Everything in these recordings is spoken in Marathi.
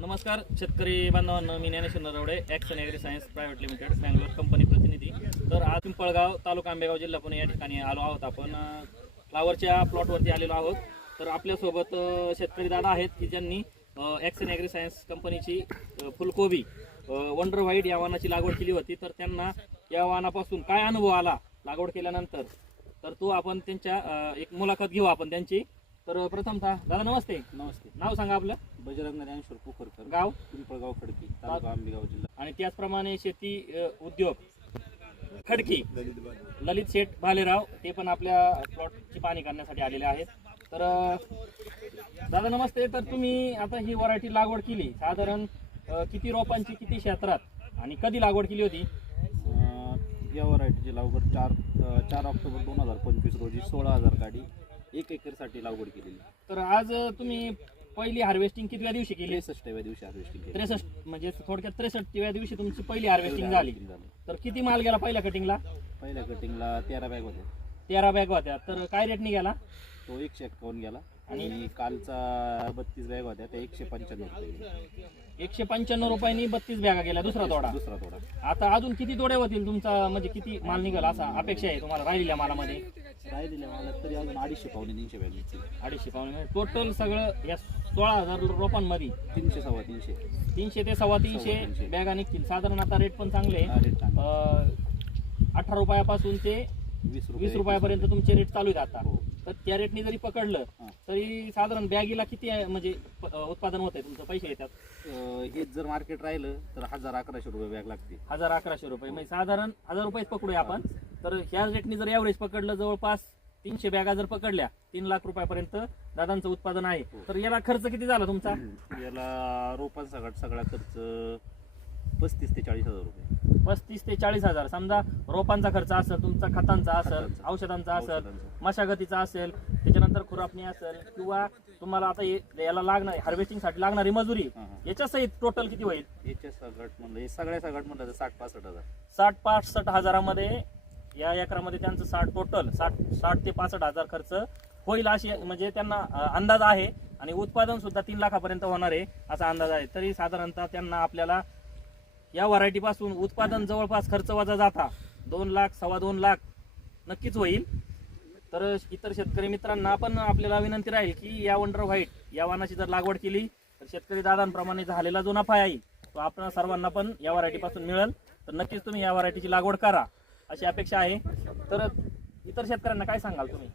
नमस्कार शेतकरी बांधवांनो, मी Dnyaneshwar Narwade, Action Agri Science Private Limited Bangalore company प्रतिनिधी। तर आज पिंपळगाव तालुका आंबेगाव जिल्हा पुणे या ठिकाणी आलो आहोत। आपण फ्लावरच्या प्लॉटवरती आलेलो आहोत। तर आपल्यासोबत शेतकरी दादा आहेत की ज्यांनी ॲक्शन ॲग्री सायन्स कंपनीची फुलकोबी वंडर व्हाईट या वाणाची लागवड केली होती। तर त्यांना या वाणापासून काय अनुभव आला लागवड केल्यानंतर, तर तो आपण त्यांच्या एक मुलाखत घेऊ आपण त्यांची। तर प्रथमतः दादा नमस्ते। नमस्ते। नाव सांगा आपलं? बजरंग ज्ञानेश्वर पोखरकर, गाव पिंपळगाव खडकी, तालुका आंबेगाव, जिल्हा। आणि त्याचप्रमाणे शेती उद्योग खडकी ललित शेठ भालेराव, ते पण आपल्या प्लॉटची पाहणी करण्यासाठी आलेले आहेत। तर दादा नमस्ते। तर तुम्ही आता ही व्हरायटी लागवड केली, साधारण किती रोपांची, किती क्षेत्रात आणि कधी लागवड केली होती? या व्हरायटीची लागवड 4 ऑक्टोबर 2025 रोजी 16,000 गाडी 1 एकरसाठी लागवड केलेली। तर आज तुम्ही पहिली हार्वेस्टिंग कितव्या दिवशी केली? 63व्या दिवशी हार्वेस्टिंग केली। 63 म्हणजे थोडक्यात 63व्या दिवशी तुमची पहिली हार्वेस्टिंग झाली। तर किती माल गेला पहिल्या कटिंगला? पहिल्या कटिंगला 13 बॅग होत्या। 13 बॅग होत्या। तर काय रेटने गेला तो 151 गेला आणि कालचा 32 बॅग होत्या त्या 195 रुपये। 195 रुपयांनी 32 बॅगा गेल्या। दुसरा तोडा आता अजून किती तोडे होतील तुमचा, म्हणजे किती माल निघाला असा अपेक्षा आहे तुम्हाला राहिलेल्या मालामध्ये? राहिलेल्या मालात तरी अजून 250-300 बॅग निघतील। 250 टोटल सगळं या 16,000 रोपांमध्ये 300-350 300 ते 350 बॅगा निघतील। साधारण आता रेट पण चांगले 18 रुपयापासून ते 20 रुपयापर्यंत तुमचे रेट चालू आहेत आता। तर त्या रेटने जरी पकडलं तरी साधारण बॅगीला किती म्हणजे उत्पादन होत आहे तुमचं, पैसे येतात? हे जर मार्केट राहिलं तर 1000-1100 रुपये बॅग लागते। 1000-1100 रुपये म्हणजे साधारण 1000 रुपये पकडूया आपण। तर ह्या रेटने जर ॲव्हरेज पकडलं, जवळपास 300 बॅगा जर पकडल्या 3 लाख रुपयापर्यंत दादांचं उत्पादन आहे। तर याला खर्च किती झाला तुमचा? याला रोपांसकट सगळा खर्च 35 ते 40 हजार रुपये। 35 ते 40 हजार समजा। रोपांचा खर्च असेल, तुमचा खतांचा असेल, औषधांचा असेल, मशागतीचा असेल, त्याच्यानंतर खुरापणी असेल, किंवा तुम्हाला आता याला लागणार हार्वेस्टिंगसाठी लागणारी मजुरी, याच्या सहित टोटल किती होईल? याच्या सगळ्यात म्हणलं, हे सगळ्या सगळ्यात म्हणलं तर 60-65 हजार। 60-65 हजारामध्ये या एकरामध्ये त्यांचं 60 ते 65 हजार खर्च होईल अशी म्हणजे त्यांना अंदाज आहे। आणि उत्पादन सुद्धा 3 लाखापर्यंत होणार आहे असा अंदाज आहे। तरी साधारणतः त्यांना आपल्याला या व्हरायटी पासून उत्पादन जवळपास खर्च वजा जाता 2 लाख 2.25 लाख नक्कीच होईल। तर इतर शेतकरी मित्रांना पण आपल्याला विनंती राहील की या वंडर व्हाईट या वाणाची जर लागवड केली तर शेतकरी दादांप्रमाणे झालेला जो नफा आहे तो आपण सर्वांना पण या व्हरायटी पासून मिळेल। तर नक्कीच तुम्ही या व्हरायटीची लागवड करा अशी अपेक्षा आहे। तर इतर शेतकऱ्यांना काय सांगाल तुम्ही?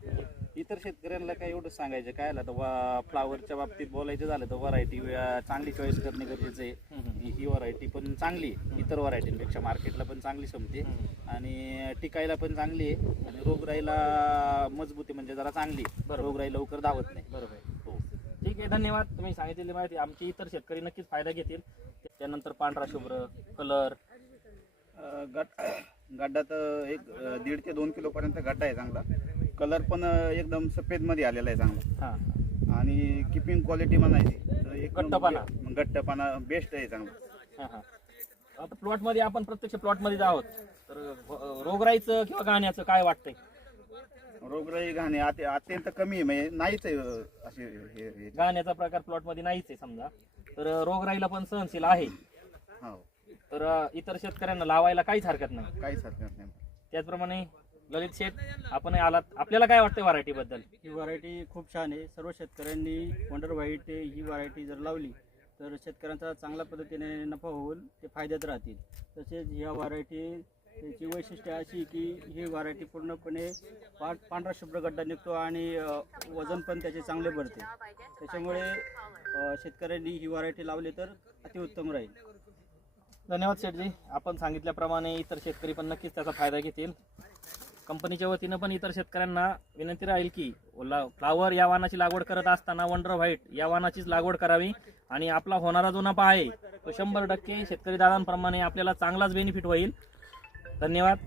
इतर शेतकऱ्यांना काय एवढं सांगायचं काय आलं तर फ्लावरच्या बाबतीत बोलायचं झालं तर व्हरायटी चांगली चॉईस करणे गरजेचं आहे। ही व्हरायटी पण चांगली आहे, इतर व्हरायटींपेक्षा मार्केटला पण चांगली संपते आणि टिकायला पण चांगली आहे आणि रोगराईला मजबूती म्हणजे जरा चांगली, रोगराई लवकर धावत नाही। बरोबर हो, ठीक आहे, धन्यवाद। तुम्ही सांगितलेली माहिती आमची इतर शेतकरी नक्कीच फायदा घेतील। त्यानंतर पांढरा शुभ्र कलर, गड्डा तर 1.5 ते 2 किलो पर्यंत गड्डा आहे चांगला। कलर पण एकदम सफेद मध्ये आलेला आहे चांगला। आणि किपिंग क्वालिटी म्हणायची तर एक गट्टपणा बेस्ट आहे चांगला। आता प्लॉट मध्ये आपण प्रत्यक्ष प्लॉट मध्ये आहोत, तर रोगराईचं किंवा घाण्याचं काय वाटतंय? रोगराई घाणे अत्यंत कमी आहे, म्हणजे नाहीच आहे असे घाण्याचा प्रकार प्लॉट मध्ये नाहीच आहे समजा। तर रोगराईला पण सहनशील आहे। तर इतर शेतकऱ्यांना लावायला काहीच हरकत नाही, काहीच हरकत नाही। त्याचप्रमाणे ललित शेठ आपण आलात, आपल्याला काय वाटतं व्हरायटी बद्दल? ही व्हरायटी खूप छान आहे। सर्व शेतकऱ्यांनी वंडर व्हाईट ही व्हरायटी जर लावली तर शेतकऱ्यांचा चांगल्या पद्धतीने नफा होईल, ते फायद्यात राहतील। तसेच ह्या व्हरायटीची वैशिष्ट्य अशी की ही व्हरायटी पूर्णपणे पांढरा शुभ्र गड्डा निघतो आणि वजन पण त्याचे चांगले भरते। त्याच्यामुळे शेतकऱ्यांनी ही व्हरायटी लावली तर अतिउत्तम राहील। धन्यवाद शेठजी। आपण सांगितल्याप्रमाणे इतर शेतकरी पण नक्कीच त्याचा फायदा घेतील। कंपनीच्या वतीनं पण इतर शेतकऱ्यांना विनंती राहील की फ्लावर या वाणाची लागवड करत असताना वंडर व्हाईट या वाणाचीच लागवड करावी आणि आपला होणारा जो नफा आहे तो 100% शेतकरी दादांप्रमाणे आपल्याला चांगलाच बेनिफिट होईल। धन्यवाद।